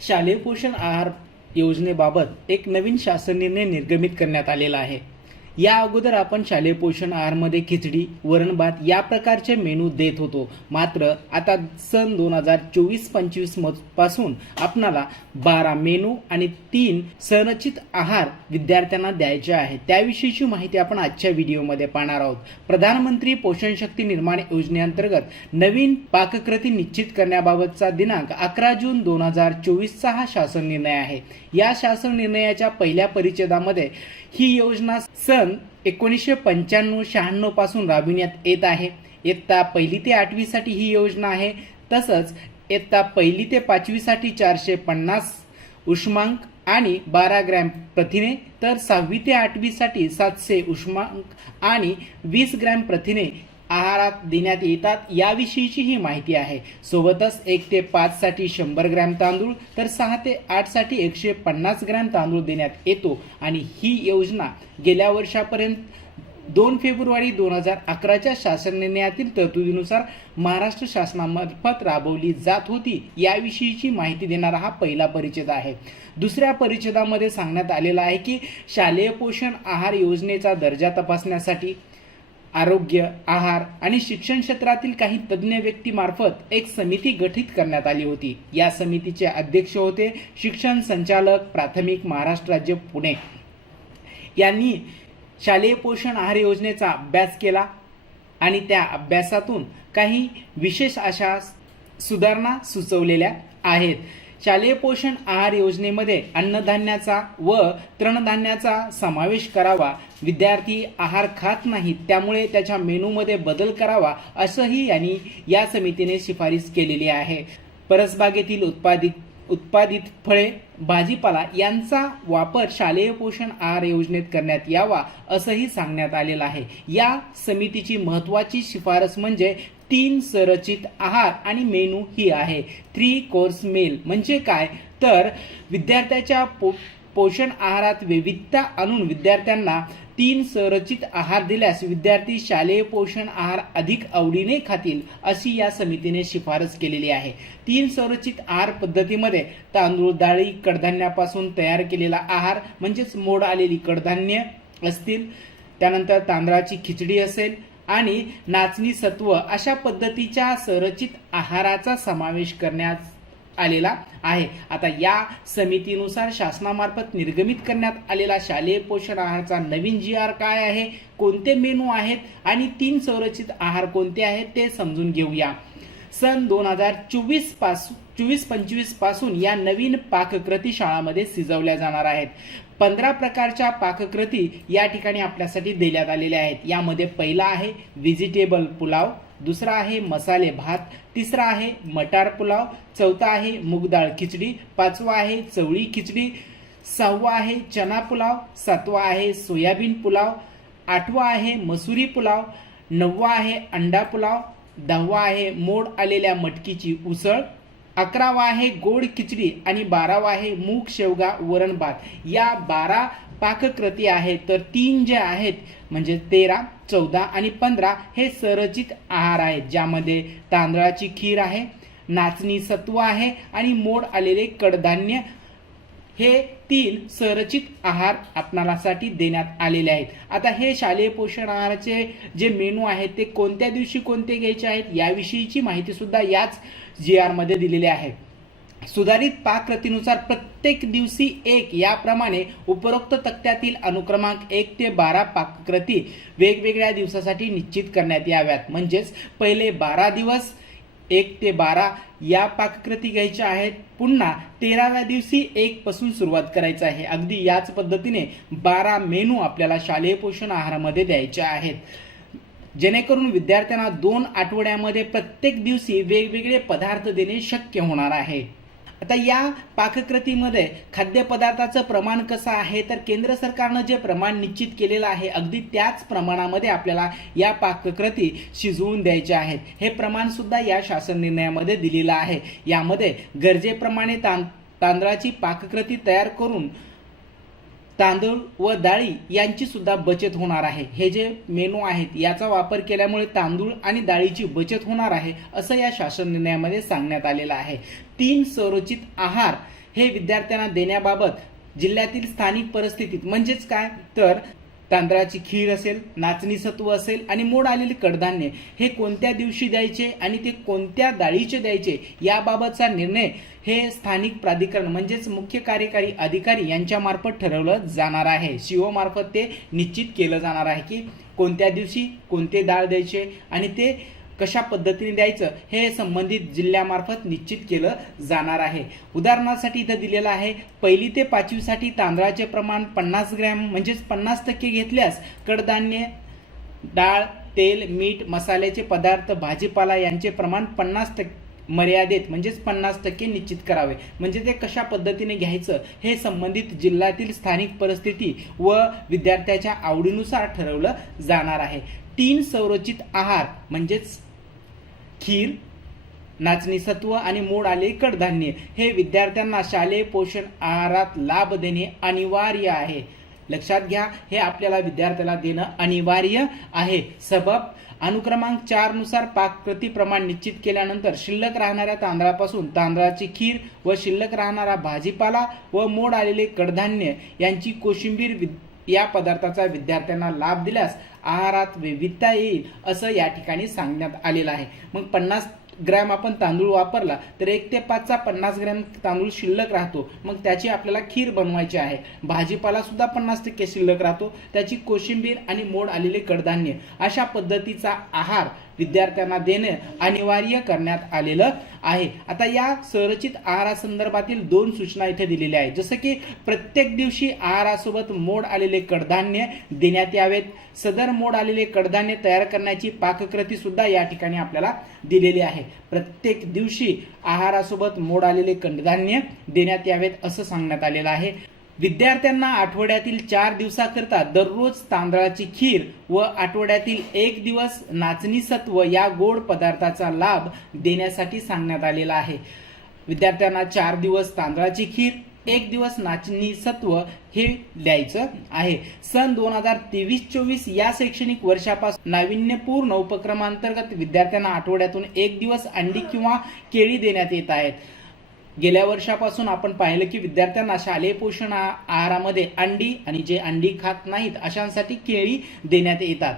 शालेय पोषण आहार योजनेबाबत एक नवीन शासन निर्णय निर्गमित करण्यात आलेला आहे. या अगोदर आपण शालेय पोषण आहारमध्ये खिचडी वरण भात या प्रकारचे मेनू देत होतो. मात्र आता सन दोन हजार चोवीस पंचवीसपासून आपणाला बारा मेनू आणि तीन संरचित आहार विद्यार्थ्यांना द्यायचे आहे त्याविषयीची माहिती आपण आजच्या व्हिडिओमध्ये पाहणार आहोत. प्रधानमंत्री पोषण शक्ती निर्माण योजनेअंतर्गत नवीन पाककृती निश्चित करण्याबाबतचा दिनांक अकरा जून दोन हजार चोवीसचा हा शासन निर्णय आहे. या शासन निर्णयाच्या पहिल्या परिच्छेदामध्ये ही योजना सन एकोणीसशे पंच्याण्णव शहाण्णवपासून राबविण्यात येत आहे. इयत्ता पहिली ते आठवीसाठी ही योजना आहे. तसंच इयत्ता पहिली ते पाचवीसाठी चारशे पन्नास उष्मांक आणि बारा ग्रॅम प्रथिने तर सहावी ते आठवीसाठी सातशे उष्मांक आणि वीस ग्रॅम प्रथिने आहारात देण्यात येतात याविषयीची ही माहिती आहे. सोबतच एक ते पाच साठी शंभर ग्रॅम तांदूळ तर सहा ते आठसाठी एकशे पन्नास ग्रॅम तांदूळ देण्यात येतो. आणि ही योजना गेल्या वर्षापर्यंत दोन फेब्रुवारी दोन हजार अकराच्या शासन निर्णयातील तरतुदीनुसार महाराष्ट्र शासनामार्फत राबवली जात होती याविषयीची माहिती देणारा हा पहिला परिच्छेद आहे. दुसऱ्या परिच्छेदामध्ये सांगण्यात आलेला आहे की शालेय पोषण आहार योजनेचा दर्जा तपासण्यासाठी आरोग्य आहार आणि शिक्षण क्षेत्रातील काही तज्ज्ञ व्यक्तीमार्फत एक समिती गठीत करण्यात आली होती. या समितीचे अध्यक्ष होते शिक्षण संचालक प्राथमिक महाराष्ट्र राज्य पुणे. यांनी शालेय पोषण आहार योजनेचा अभ्यास केला आणि त्या अभ्यासातून काही विशेष अशा सुधारणा सुचवलेल्या आहेत. शालेय पोषण आहार योजनेमध्ये अन्नधान्याचा व तृणधान्याचा समावेश करावा. विद्यार्थी आहार खात नाहीत त्यामुळे त्याच्या मेनूमध्ये बदल करावा असंही यांनी या समितीने शिफारस केलेली आहे. परसबागेतील उत्पादित उत्पादित फळे भाजीपाला यांचा वापर शालेय पोषण आहार योजनेत करण्यात यावा असंही सांगण्यात आलेलं आहे. या समितीची महत्वाची शिफारस म्हणजे तीन संरचित आहार आणि मेनू ही आहे. थ्री कोर्स मेल म्हणजे काय? तर विद्यार्थ्याच्या पो पोषण आहारात विविधता आणून विद्यार्थ्यांना तीन संरचित आहार दिल्यास विद्यार्थी शालेय पोषण आहार अधिक आवडीने खातील अशी या समितीने शिफारस केलेली आहे. तीन संरचित आहार पद्धतीमध्ये तांदूळ डाळी कडधान्यापासून तयार केलेला आहार म्हणजेच मोड आलेली कडधान्य असतील. त्यानंतर तांदळाची खिचडी असेल आणि नाचणी सत्व अशा पद्धतीच्या संरचित आहाराचा समावेश करण्यास आलेला आहे. आता या समितीनुसार शासनामार्फत निर्गमित करण्यात आलेला शालेय पोषण आहारचा नवीन जी आर काय आहे? कोणते मेनू आहेत? आणि तीन संरचित आहार कोणते आहेत? ते समजून घेऊया. सन दोन हजार चोवीसपासून चोवीस पंचवीसपासून या नवीन पाककृती शाळामध्ये शिजवल्या जाणार आहेत. पंधरा प्रकारच्या पाककृती या ठिकाणी आपल्यासाठी देण्यात आलेल्या आहेत. यामध्ये पहिला आहे व्हेजिटेबल पुलाव दुसरा आहे मसाले भात तिसरा आहे मटार पुलाव चौथा आहे मूगडाळ खिचडी पाचवा आहे चवळी खिचडी सहावा आहे चना पुलाव सातवा आहे सोयाबीन पुलाव आठवा आहे मसुरी पुलाव नववा आहे अंडा पुलाव दहावा आहे मोड आलेल्या मटकीची उसळ अकरावा आहे गोड खिचडी आणि बारावा आहे मूग शेवगा वरण भात. या बारा पाककृती आहेत तर तीन जे आहेत म्हणजे तेरा चौदा आणि पंधरा हे संरचित आहार आहेत ज्यामध्ये तांदळाची खीर आहे नाचणी सत्व आहे आणि मोड आलेले कडधान्य हे तीन संरचित आहार आपणासाठी देण्यात आलेले आहेत. आता हे शालेय पोषण आहाराचे जे मेनू आहेत ते कोणत्या दिवशी कोणते घ्यायचे आहेत याविषयीची माहितीसुद्धा याच जी आरमध्ये दिलेली आहे. सुधारित पाककृतीनुसार प्रत्येक दिवशी एक याप्रमाणे उपरोक्त तक्त्यातील अनुक्रमांक एक ते बारा पाककृती वेगवेगळ्या दिवसासाठी निश्चित करण्यात याव्यात. म्हणजेच पहिले बारा दिवस एक ते बारा या पाककृती घ्यायच्या आहेत. पुन्हा तेराव्या दिवशी एक पासून सुरुवात करायचं आहे. अगदी याच पद्धतीने बारा मेनू आपल्याला शालेय पोषण आहारामध्ये द्यायचे आहेत. जेणेकरून विद्यार्थ्यांना दोन आठवड्यामध्ये प्रत्येक दिवशी वेगवेगळे पदार्थ देणे शक्य होणार आहे. आता या पाककृतीमध्ये खाद्यपदार्थाचं प्रमाण कसं आहे तर केंद्र सरकारनं जे प्रमाण निश्चित केलेलं आहे अगदी त्याच प्रमाणामध्ये आपल्याला या पाककृती शिजवून द्यायच्या आहेत. हे प्रमाणसुद्धा या शासन निर्णयामध्ये दिलेलं आहे. यामध्ये गरजेप्रमाणे तां तांदळाची पाककृती तयार करून तांदूळ व डाळी यांची सुद्धा बचत होणार आहे. हे जे मेनू आहेत याचा वापर केल्यामुळे तांदूळ आणि डाळीची बचत होणार आहे असं या शासन निर्णयामध्ये सांगण्यात आलेलं आहे. तीन संरचित आहार हे विद्यार्थ्यांना देण्याबाबत जिल्ह्यातील स्थानिक परिस्थितीत म्हणजेच काय? तर तांदळाची खीर असेल नाचणी सत्व असेल आणि मोड आलेले कडधान्य हे कोणत्या दिवशी द्यायचे आणि ते कोणत्या डाळीचे द्यायचे याबाबतचा निर्णय हे स्थानिक प्राधिकरण म्हणजेच मुख्य कार्यकारी अधिकारी यांच्यामार्फत ठरवलं जाणार आहे. सीओ मार्फत ते निश्चित केलं जाणार आहे की कोणत्या दिवशी कोणते डाळ द्यायचे आणि ते कशा पद्धतीने द्यायचं हे संबंधित जिल्ह्यामार्फत निश्चित केलं जाणार आहे. उदाहरणासाठी इथं दिलेलं आहे पहिली ते पाचवीसाठी तांदळाचे प्रमाण पन्नास ग्रॅम म्हणजेच पन्नास टक्के घेतल्यास कडधान्य डाळ तेल मीठ मसाल्याचे पदार्थ भाजीपाला यांचे प्रमाण पन्नास टक्के मर्यादेत म्हणजेच पन्नास टक्के निश्चित करावे. म्हणजे ते कशा पद्धतीने घ्यायचं हे संबंधित जिल्ह्यातील स्थानिक परिस्थिती व विद्यार्थ्याच्या आवडीनुसार ठरवलं जाणार आहे. तीन संरचित आहार म्हणजेच खीर नाचणी सत्व आणि मोड आले कडधान्य हे विद्यार्थ्यांना शालेय पोषण आहारात लाभ देणे अनिवार्य आहे. लक्षात घ्या हे आपल्याला विद्यार्थ्याला देणं अनिवार्य आहे. सबब अनुक्रमांक चारनुसार पाककृती प्रमाण निश्चित केल्यानंतर शिल्लक राहणाऱ्या तांदळापासून तांदळाची खीर व शिल्लक राहणारा भाजीपाला व मोड आलेले कडधान्य यांची कोशिंबीर विद- या पदार्थाचा विद्यार्थ्यांना लाभ दिल्यास आहारात विविधता येईल असं या ठिकाणी सांगण्यात आलेलं आहे. मग पन्नास ग्रॅम आपण तांदूळ वापरला तर एक ते पाचचा पन्नास ग्रॅम तांदूळ शिल्लक राहतो. मग त्याची आपल्याला खीर बनवायची आहे. भाजीपाला सुद्धा पन्नास टक्के शिल्लक राहतो. त्याची कोशिंबीर आणि मोड आलेले कडधान्य. अशा पद्धतीचा आहार विद्यार्थ्यांना देणे अनिवार्य करण्यात आलेलं आहे. आता या संरचित आहारासंदर्भातील दोन सूचना इथे दिलेल्या आहेत. जसं की प्रत्येक दिवशी आहारासोबत मोड आलेले कडधान्य देण्यात यावेत. सदर मोड आलेले कडधान्य तयार करण्याची पाककृती सुद्धा या ठिकाणी आपल्याला दिलेली आहे. प्रत्येक दिवशी आहारासोबत मोड आलेले कडधान्य देण्यात यावेत असं सांगण्यात आलेलं आहे. विद्यार्थ्यांना आठवड्यातील चार दिवसाकरता दररोज तांदळाची खीर व आठवड्यातील एक दिवस नाचणी सत्व या गोड पदार्थाचा लाभ देण्यासाठी सांगण्यात आलेला आहे. विद्यार्थ्यांना चार दिवस तांदळाची खीर एक दिवस नाचणी सत्व हे द्यायचं आहे. सन दोन हजार तेवीस चोवीस या शैक्षणिक वर्षापासून नाविन्यपूर्ण उपक्रमांतर्गत विद्यार्थ्यांना आठवड्यातून एक दिवस अंडी किंवा केळी देण्यात येत आहेत. गेल्या वर्षापासून आपण पाहिलं की विद्यार्थ्यांना शालेय पोषण आहारामध्ये अंडी आणि जे अंडी खात नाहीत अशांसाठी केळी देण्यात येतात.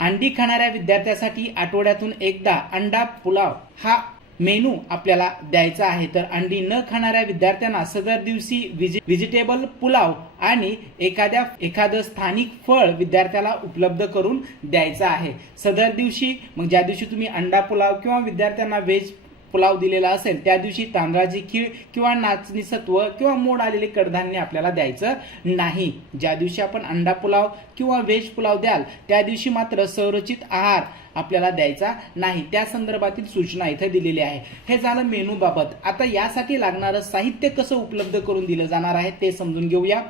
अंडी खाणाऱ्या विद्यार्थ्यासाठी आठवड्यातून एकदा अंडा पुलाव हा मेनू आपल्याला द्यायचा आहे. तर अंडी न खाणाऱ्या विद्यार्थ्यांना सदर दिवशी व्हिजि व्हेजिटेबल पुलाव आणि एखाद्या एखादं स्थानिक फळ विद्यार्थ्याला उपलब्ध करून द्यायचं आहे. सदर दिवशी मग ज्या दिवशी तुम्ही अंडा पुलाव किंवा विद्यार्थ्यांना व्हेज पुलाव दिलेला असेल त्या दिवशी तांदळाची खीर किंवा नाचणी सत्व किंवा मोड आलेले कडधान्य आपल्याला द्यायचं नाही. ज्या दिवशी आपण अंडा पुलाव किंवा व्हेज पुलाव द्याल त्या दिवशी मात्र संरचित आहार आपल्याला द्यायचा नाही. त्या संदर्भातील सूचना इथे दिलेली आहे. हे झालं मेनू बाबत. आता यासाठी लागणारं साहित्य कसं उपलब्ध करून दिलं जाणार आहे ते समजून घेऊया.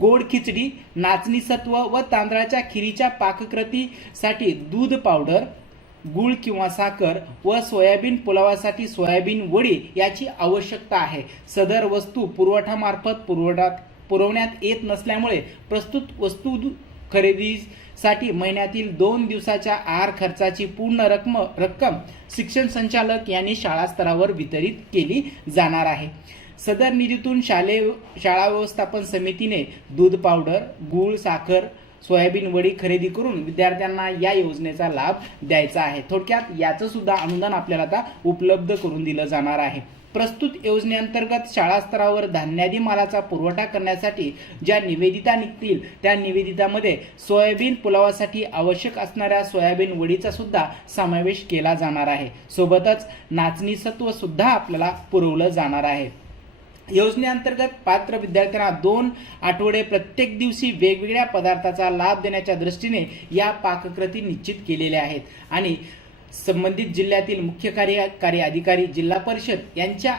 गोड खिचडी नाचणी सत्व व तांदळाच्या खिरीच्या पाककृतीसाठी दूध पावडर गुळ किंवा साखर व सोयाबीन पुलावासाठी सोयाबीन वडी याची आवश्यकता आहे. सदर वस्तू पुरवठामार्फत पुरवठा पुरवण्यात येत नसल्यामुळे प्रस्तुत वस्तू दु- खरेदीसाठी महिन्यातील दोन दिवसाच्या आहार खर्चाची पूर्ण रक्कम रक्कम शिक्षण संचालक यांनी शाळा स्तरावर वितरित केली जाणार आहे. सदर निधीतून शालेय शाळा व्यवस्थापन समितीने दूध पावडर गूळ साखर सोयाबीन वडी खरेदी करून विद्यार्थ्यांना या योजनेचा लाभ द्यायचा आहे. थोडक्यात याचं सुद्धा अनुदान आपल्याला आता उपलब्ध करून दिलं जाणार आहे. प्रस्तुत योजनेअंतर्गत शाळा स्तरावर धान्यादी मालाचा पुरवठा करण्यासाठी ज्या निवेदिता निघतील त्या निवेदितामध्ये सोयाबीन पुलावासाठी आवश्यक असणाऱ्या सोयाबीन वडीचा सुद्धा समावेश केला जाणार आहे. सोबतच नाचणी सत्व सुद्धा आपल्याला पुरवलं जाणार आहे. योजनेअंतर्गत पात्र विद्यार्थ्यांना दोन आठवडे प्रत्येक दिवशी वेगवेगळ्या पदार्थाचा लाभ देण्याच्या दृष्टीने या पाककृती निश्चित केलेल्या आहेत. आणि संबंधित जिल्ह्यातील मुख्य कार्यकारी अधिकारी जिल्हा परिषद यांच्या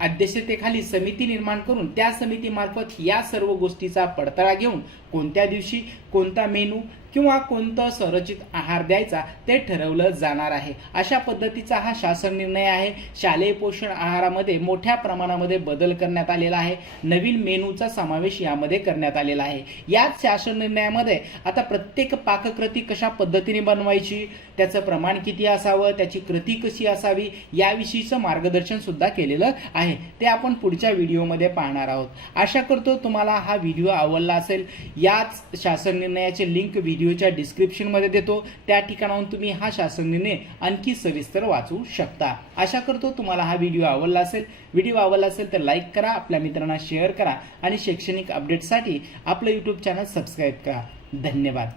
अध्यक्षतेखाली समिती निर्माण करून त्या समितीमार्फत या सर्व गोष्टीचा पडताळा घेऊन कोणत्या दिवशी कोणता मेनू किंवा कोणतं संरचित आहार द्यायचा ते ठरवलं जाणार आहे. अशा पद्धतीचा हा शासन निर्णय आहे. शालेय पोषण आहारामध्ये मोठ्या प्रमाणामध्ये बदल करण्यात आलेला आहे. नवीन मेनूचा समावेश यामध्ये करण्यात आलेला आहे. याच शासन निर्णयामध्ये आता प्रत्येक पाककृती कशा पद्धतीने बनवायची त्याचं प्रमाण किती असावं त्याची कृती कशी असावी याविषयीचं मार्गदर्शन सुद्धा केलेलं आहे. ते आपण पुढच्या व्हिडिओमध्ये पाहणार आहोत. आशा करतो तुम्हाला हा व्हिडिओ आवडला असेल. याच शासन निर्णयाचे लिंक व्हिडिओ व्हिडिओच्या डिस्क्रिप्शनमध्ये देतो. त्या ठिकाणाहून तुम्ही हा शासन निर्णय आणखी सविस्तर वाचू शकता. आशा करतो तुम्हाला हा व्हिडिओ आवडला असेल. व्हिडिओ आवडला असेल तर लाईक करा आपल्या मित्रांना शेअर करा आणि शैक्षणिक अपडेटसाठी आपलं यूट्यूब चॅनल सबस्क्राईब करा. धन्यवाद.